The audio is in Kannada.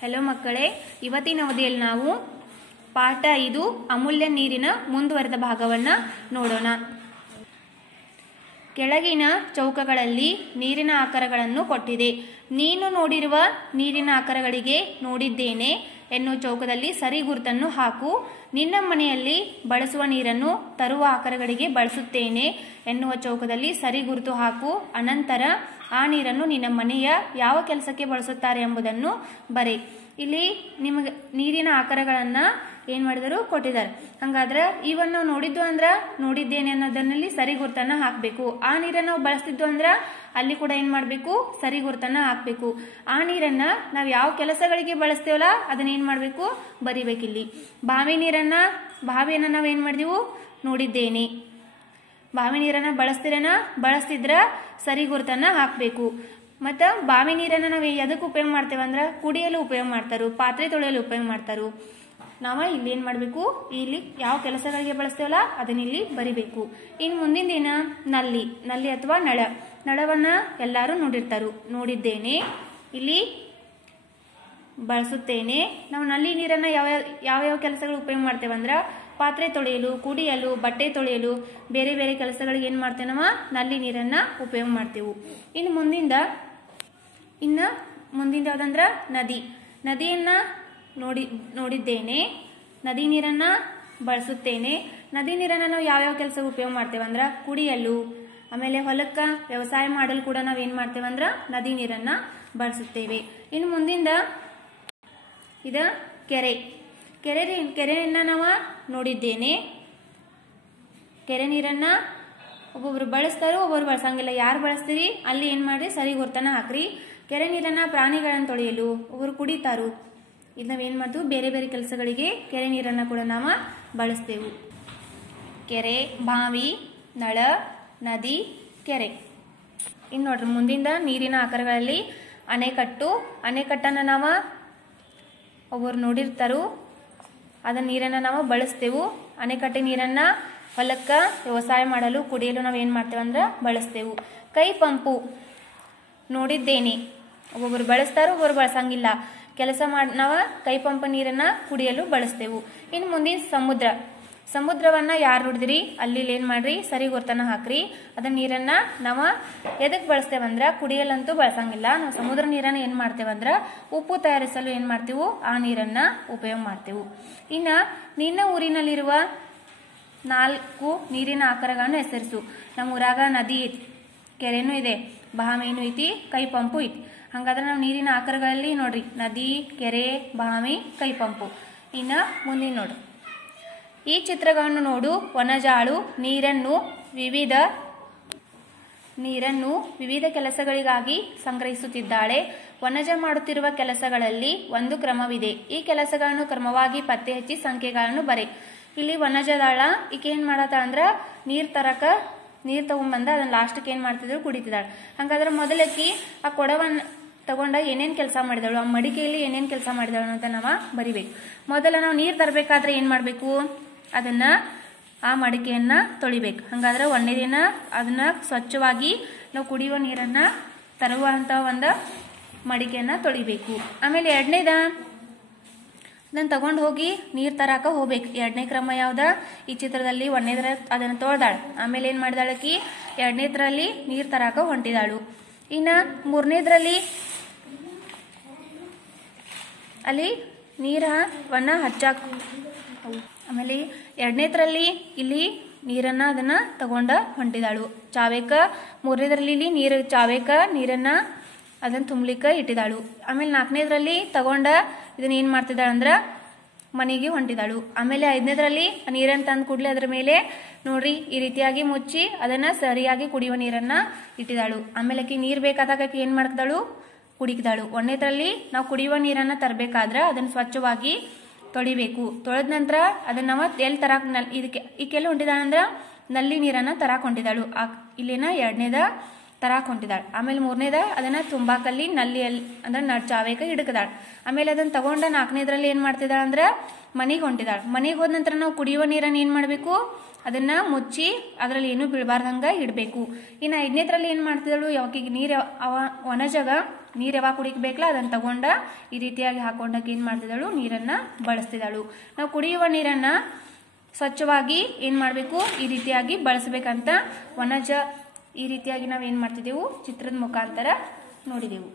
ಹೆಲೋ ಮಕ್ಕಳೇ, ಇವತ್ತಿನ ಅವಧಿಯಲ್ಲಿ ನಾವು ಪಾಠ 5 ಅಮೂಲ್ಯ ನೀರಿನ ಮುಂದುವರೆದ ಭಾಗವನ್ನು ನೋಡೋಣ. ಕೆಳಗಿನ ಚೌಕಗಳಲ್ಲಿ ನೀರಿನ ಆಕಾರಗಳನ್ನು ಕೊಟ್ಟಿದೆ. ನೀನು ನೋಡಿರುವ ನೀರಿನ ಆಕಾರಗಳಿಗೆ ನೋಡಿದ್ದೇನೆ ಎನ್ನುವ ಚೌಕದಲ್ಲಿ ಸರಿ ಗುರುತನ್ನು ಹಾಕು. ನಿನ್ನ ಮನೆಯಲ್ಲಿ ಬಳಸುವ ನೀರನ್ನು ತರುವ ಆಕಾರಗಳಿಗೆ ಬಳಸುತ್ತೇನೆ ಎನ್ನುವ ಚೌಕದಲ್ಲಿ ಸರಿ ಗುರುತು ಹಾಕು. ಅನಂತರ ಆ ನೀರನ್ನು ನಿನ್ನ ಮನೆಯ ಯಾವ ಕೆಲಸಕ್ಕೆ ಬಳಸುತ್ತಾರೆ ಎಂಬುದನ್ನು ಬರೆ. ಇಲ್ಲಿ ನಿಮಗೆ ನೀರಿನ ಆಕಾರಗಳನ್ನು ಏನು ಮಾಡಿದರು ಕೊಟ್ಟಿದ್ದಾರೆ. ಹಂಗಾದ್ರೆ ಇವನ್ನು ನಾವು ನೋಡಿದ್ದು ಅಂದ್ರೆ ನೋಡಿದ್ದೇನೆ ಅನ್ನೋದನ್ನಲ್ಲಿ ಸರಿ ಗುರುತನ್ನ ಹಾಕಬೇಕು. ಆ ನೀರನ್ನು ನಾವು ಬಳಸ್ತಿದ್ದು ಅಂದ್ರೆ ಅಲ್ಲಿ ಕೂಡ ಏನು ಮಾಡಬೇಕು, ಸರಿ ಗುರುತನ್ನ ಹಾಕಬೇಕು. ಆ ನೀರನ್ನ ನಾವು ಯಾವ ಕೆಲಸಗಳಿಗೆ ಬಳಸ್ತೇವಲ್ಲ ಅದನ್ನ ಏನು ಮಾಡಬೇಕು, ಬರಿಬೇಕಿಲ್ಲಿ. ಬಾವಿಯನ್ನ ನಾವು ಏನು ಮಾಡಿದೆವು, ನೋಡಿದ್ದೇನೆ. ಬಾವಿ ನೀರನ್ನ ಬಳಸ್ತಿದ್ರ ಸರಿ ಗುರುತನ್ನ ಹಾಕಬೇಕು. ಮತ್ತು ಬಾವಿ ನೀರನ್ನು ನಾವು ಎದಕ್ಕೆ ಉಪಯೋಗ ಮಾಡ್ತೇವೆ ಅಂದ್ರೆ ಕುಡಿಯಲು ಉಪಯೋಗ ಮಾಡ್ತಾರು, ಪಾತ್ರೆ ತೊಳೆಯಲು ಉಪಯೋಗ ಮಾಡ್ತಾರು. ನಾವು ಇಲ್ಲಿ ಏನು ಮಾಡಬೇಕು, ಇಲ್ಲಿ ಯಾವ ಕೆಲಸಗಳಿಗೆ ಬಳಸ್ತೇವಲ್ಲ ಅದನ್ನ ಇಲ್ಲಿ ಬರಿಬೇಕು. ಇನ್ನು ಮುಂದಿನ ದಿನ ನಲ್ಲಿ ಅಥವಾ ನಳವನ್ನ ಎಲ್ಲರೂ ನೋಡಿರ್ತಾರು. ನೋಡಿದ್ದೇನೆ, ಇಲ್ಲಿ ಬಳಸುತ್ತೇನೆ. ನಾವು ನಲ್ಲಿ ನೀರನ್ನ ಯಾವ ಕೆಲಸಗಳು ಉಪಯೋಗ ಮಾಡ್ತೇವೆ ಅಂದ್ರೆ ಪಾತ್ರೆ ತೊಳೆಯಲು, ಕುಡಿಯಲು, ಬಟ್ಟೆ ತೊಳೆಯಲು, ಬೇರೆ ಬೇರೆ ಕೆಲಸಗಳಿಗೆ ಏನು ಮಾಡ್ತೇವೆ ನಾವು ನಲ್ಲಿ ನೀರನ್ನ ಉಪಯೋಗ ಮಾಡ್ತೇವೆ. ಇನ್ನು ಮುಂದಿಂದ ಯಾವ್ದಂದ್ರ ನದಿಯನ್ನ ನೋಡಿದ್ದೇನೆ. ನದಿ ನೀರನ್ನ ಬಳಸುತ್ತೇನೆ. ನದಿ ನೀರನ್ನ ನಾವು ಯಾವ ಕೆಲಸ ಉಪಯೋಗ ಮಾಡ್ತೇವೆ ಅಂದ್ರೆ ಕುಡಿಯಲು, ಆಮೇಲೆ ಹೊಲಕ್ಕ ವ್ಯವಸಾಯ ಮಾಡಲು ಕೂಡ ನಾವು ಏನ್ ಮಾಡ್ತೇವೆ ಅಂದ್ರೆ ನದಿ ನೀರನ್ನ ಬಳಸುತ್ತೇವೆ. ಇನ್ನು ಮುಂದಿಂದ ಇದ ಕೆರೆಯನ್ನ ನಾವು ನೋಡಿದ್ದೇನೆ. ಕೆರೆ ನೀರನ್ನ ಒಬ್ಬೊಬ್ರು ಬಳಸ್ತಾರೋ ಒಬ್ಬೊಬ್ರು ಬಳಸಂಗಿಲ್ಲ. ಯಾರು ಬಳಸ್ತೀರಿ ಅಲ್ಲಿ ಏನ್ ಮಾಡ್ರಿ ಸರಿ ಗುರ್ತನ ಹಾಕ್ರಿ. ಕೆರೆ ನೀರನ್ನ ಪ್ರಾಣಿಗಳನ್ನ ತೊಳೆಯಲು, ಒಬ್ಬರು ಕುಡಿತಾರು. ಇದು ನಾವೇನ್ ಮಾಡ್ತೀವಿ, ಬೇರೆ ಬೇರೆ ಕೆಲಸಗಳಿಗೆ ಕೆರೆ ನೀರನ್ನ ಕೂಡ ನಾವು ಬಳಸ್ತೇವೆ. ಕೆರೆ, ಬಾವಿ, ನಳ, ನದಿ, ಕೆರೆ. ಇನ್ನು ನೋಡ್ರಿ ಮುಂದಿಂದ ನೀರಿನ ಆಕಾರಗಳಲ್ಲಿ ಅಣೆಕಟ್ಟನ್ನ ನಾವು ಒಬ್ಬರು ನೋಡಿರ್ತಾರು. ಅದನ್ನ ನೀರನ್ನ ನಾವು ಬಳಸ್ತೇವೆ. ಅಣೆಕಟ್ಟೆ ನೀರನ್ನ ಹೊಲಕ್ಕ ವ್ಯವಸಾಯ ಮಾಡಲು, ಕುಡಿಯಲು ನಾವು ಏನ್ ಮಾಡ್ತೇವೆ ಅಂದ್ರೆ ಬಳಸ್ತೇವೆ. ಕೈ ಪಂಪು ನೋಡಿದ್ದೇನೆ. ಒಬ್ಬೊಬ್ರು ಬಳಸ್ತಾರೋ ಒಬ್ಬರು ಬಳಸಂಗಿಲ್ಲ. ನಾವು ಕೈ ಪಂಪ್ ನೀರನ್ನ ಕುಡಿಯಲು ಬಳಸ್ತೇವೆ. ಇನ್ನು ಮುಂದಿನ ಸಮುದ್ರವನ್ನ ಯಾರು ನೋಡಿದ್ರಿ ಅಲ್ಲಿ ಏನ್ ಮಾಡ್ರಿ ಸರಿ ಗುರ್ತನ ಹಾಕ್ರಿ. ಅದನ್ನ ನೀರನ್ನ ನಾವು ಎದಕ್ ಬಳಸ್ತೇವಂದ್ರ ಕುಡಿಯಲಂತೂ ಬಳಸಂಗಿಲ್ಲ. ನಾವು ಸಮುದ್ರ ನೀರನ್ನ ಏನ್ ಮಾಡ್ತೇವಂದ್ರ ಉಪ್ಪು ತಯಾರಿಸಲು ಏನ್ ಮಾಡ್ತೇವೆ, ಆ ನೀರನ್ನ ಉಪಯೋಗ ಮಾಡ್ತೇವೆ. ಇನ್ನ ನಿನ್ನ ಊರಿನಲ್ಲಿರುವ 4 ನೀರಿನ ಆಕಾರಗಳನ್ನು ಹೆಸರಿಸು. ನಮ್ಮ ಊರಾಗ ನದಿ ಐತಿ, ಕೆರೆನೂ ಇದೆ, ಬಾವಿನೂ ಐತಿ, ಕೈ ಪಂಪು ಐತಿ. ಹಂಗಾದ್ರೆ ನಾವು ನೀರಿನ ಆಕಾರಗಳಲ್ಲಿ ನೋಡ್ರಿ ನದಿ, ಕೆರೆ, ಬಾವಿ, ಕೈ ಪಂಪು. ಇನ್ನ ಮುಂದಿನ ನೋಡ್ರಿ ಈ ಚಿತ್ರಗಳನ್ನು ನೋಡು. ವನಜಾಳು ನೀರನ್ನು ವಿವಿಧ ಕೆಲಸಗಳಿಗಾಗಿ ಸಂಗ್ರಹಿಸುತ್ತಿದ್ದಾಳೆ. ವನಜ ಮಾಡುತ್ತಿರುವ ಕೆಲಸಗಳಲ್ಲಿ ಒಂದು ಕ್ರಮವಿದೆ. ಈ ಕೆಲಸಗಳನ್ನು ಕ್ರಮವಾಗಿ ಪತ್ತೆ ಹಚ್ಚಿ ಸಂಖ್ಯೆಗಳನ್ನು ಬರೆ. ಇಲ್ಲಿ ವನಜದಾಳ ಈಕೆ ಏನ್ ಮಾಡತ್ತ ಅಂದ್ರ ನೀರ್ ತಗೊಂಡ್ಬಂದ ಅದನ್ನ ಲಾಸ್ಟ್ಗೆ ಏನ್ ಮಾಡ್ತಿದ್ರು, ಕುಡಿತಿದ್ದಾಳೆ. ಹಂಗಾದ್ರೆ ಮೊದಲಕ್ಕಿ ಆ ಕೊಡವನ್ನ ತಗೊಂಡ ಏನೇನ್ ಕೆಲಸ ಮಾಡಿದಳು, ಆ ಮಡಿಕೆಯಲ್ಲಿ ಏನೇನ್ ಕೆಲಸ ಮಾಡಿದಳು ಅಂತ ನಾವು ಬರಿಬೇಕು. ಮೊದಲ ನಾವು ನೀರ್ ತರಬೇಕಾದ್ರೆ ಏನ್ ಮಾಡ್ಬೇಕು, ಆ ಮಡಿಕೆಯನ್ನ ತೊಳಿಬೇಕು. ಹಂಗಾದ್ರೆ ಒಂದನೇ ದಿನ ಅದನ್ನ ಸ್ವಚ್ಛವಾಗಿ ನಾವು ಕುಡಿಯುವ ನೀರನ್ನ ತರುವಂತ ಒಂದು ಮಡಿಕೆಯನ್ನ ತೊಳಿಬೇಕು. ಆಮೇಲೆ ಎರಡನೇದ ಅದನ್ನ ತಗೊಂಡು ಹೋಗಿ ನೀರ್ ತರಾಕ ಹೋಗ್ಬೇಕು. ಎರಡನೇ ಕ್ರಮ ಯಾವ್ದ, ಈ ಚಿತ್ರದಲ್ಲಿ ಒಂದನೇದ್ರ ಅದನ್ನ ತೊಳ್ದಾಳು. ಆಮೇಲೆ ಏನ್ ಮಾಡಿದಾಳಕಿ ಎರಡನೇದ್ರಲ್ಲಿ ನೀರ್ ತರಾಕ ಹೊಂಟಿದಾಳು. ಇನ್ನ ಮೂರನೇದ್ರಲ್ಲಿ ಅಲ್ಲಿ ನೀರನ್ನ ಹಚ್ಚಾಕ, ಆಮೇಲೆ ಎರಡನೇದ್ರಲ್ಲಿ ಇಲ್ಲಿ ನೀರನ್ನ ಅದನ್ನ ತಗೊಂಡ ಹೊಂಟಿದಾಳು ಚಾವೇಕ. ಮೂರನೇದ್ರಲ್ಲಿ ಇಲ್ಲಿ ನೀರನ್ನ ಅದನ್ನ ತುಂಬಲಿಕ್ಕೆ ಇಟ್ಟಿದಾಳು. ಆಮೇಲೆ 4ನೇದ್ರಲ್ಲಿ ತಗೊಂಡ ಇದನ್ನ ಏನ್ ಮಾಡ್ತಿದ್ದಾಳ ಅಂದ್ರ ಮನೆಗೆ ಹೊಂಟಿದಾಳು. ಆಮೇಲೆ 5ನೇದ್ರಲ್ಲಿ ನೀರನ್ನ ತಂದು ಕೂಡ್ಲೆ ಅದ್ರ ಮೇಲೆ ನೋಡ್ರಿ ಈ ರೀತಿಯಾಗಿ ಮುಚ್ಚಿ ಅದನ್ನ ಸರಿಯಾಗಿ ಕುಡಿಯುವ ನೀರನ್ನ ಇಟ್ಟಿದಾಳು. ಆಮೇಲೆ ಆಕಿ ನೀರ್ ಬೇಕಾದಾಗ ಏನ್ ಮಾಡ್ತಿದಾಳು, ಕುಡಿಕಿದಾಳು. 1ನೇದ್ರಲ್ಲಿ ನಾವು ಕುಡಿಯುವ ನೀರನ್ನ ತರಬೇಕಾದ್ರ ಅದನ್ನ ಸ್ವಚ್ಛವಾಗಿ ತೊಳಿಬೇಕು. ತೊಳೆದ ನಂತರ ಅದನ್ನ ನಾವು ಎಲ್ಲಿ ತರಾಕ್ ಈಕೆಲ್ಲ ಹೊಂಟಿದಾಳ ಅಂದ್ರ ನಲ್ಲಿ ನೀರನ್ನ ತರಾಕ್ ಹೊಂಟಿದಾಳು. ಇಲ್ಲಿನ 2ನೇದ ತರಾಕ್ ಹೊಂಟಿದಾಳು. ಆಮೇಲೆ 3ನೇದ ಅದನ್ನ ತುಂಬಾಕಲ್ಲಿ ನಲ್ಲಿಯಲ್ಲಿ ಅಂದ್ರೆ ಚಾವೇಕ ಹಿಡಕದಾಳ. ಆಮೇಲೆ ಅದನ್ನ ತಗೊಂಡ 4ನೇದ್ರಲ್ಲಿ ಏನ್ ಮಾಡ್ತಿದಾಳ ಅಂದ್ರ ಮನೆಗೆ ಹೊಂಟಿದಾಳ. ಮನೆಗೆ ಹೋದ ನಂತರ ನಾವು ಕುಡಿಯುವ ನೀರನ್ನ ಏನ್ ಮಾಡ್ಬೇಕು, ಅದನ್ನ ಮುಚ್ಚಿ ಅದ್ರಲ್ಲಿ ಏನು ಬೀಳಬಾರ್ದಂಗ ಇಡಬೇಕು. ಇನ್ನು 5ನೇದ್ರಲ್ಲಿ ಏನ್ ಮಾಡ್ತಿದಳು, ಯಾವಾಗ ನೀರ್ ವನಜಗ ನೀರು ಯಾವಾಗ ಕುಡಿಬೇಕಲ್ಲ ಅದನ್ನು ತಗೊಂಡ ಈ ರೀತಿಯಾಗಿ ಹಾಕೊಂಡಾಗ ಏನು ಮಾಡ್ತಿದ್ದಾಳು, ನೀರನ್ನು ಬಳಸ್ತಿದ್ದಾಳು. ನಾವು ಕುಡಿಯುವ ನೀರನ್ನು ಸ್ವಚ್ಛವಾಗಿ ಏನು ಮಾಡಬೇಕು, ಈ ರೀತಿಯಾಗಿ ಬಳಸಬೇಕಂತ ವನಜ ಈ ರೀತಿಯಾಗಿ ನಾವು ಏನು ಮಾಡ್ತಿದ್ದೆವು, ಚಿತ್ರದ ಮುಖಾಂತರ ನೋಡಿದೆವು.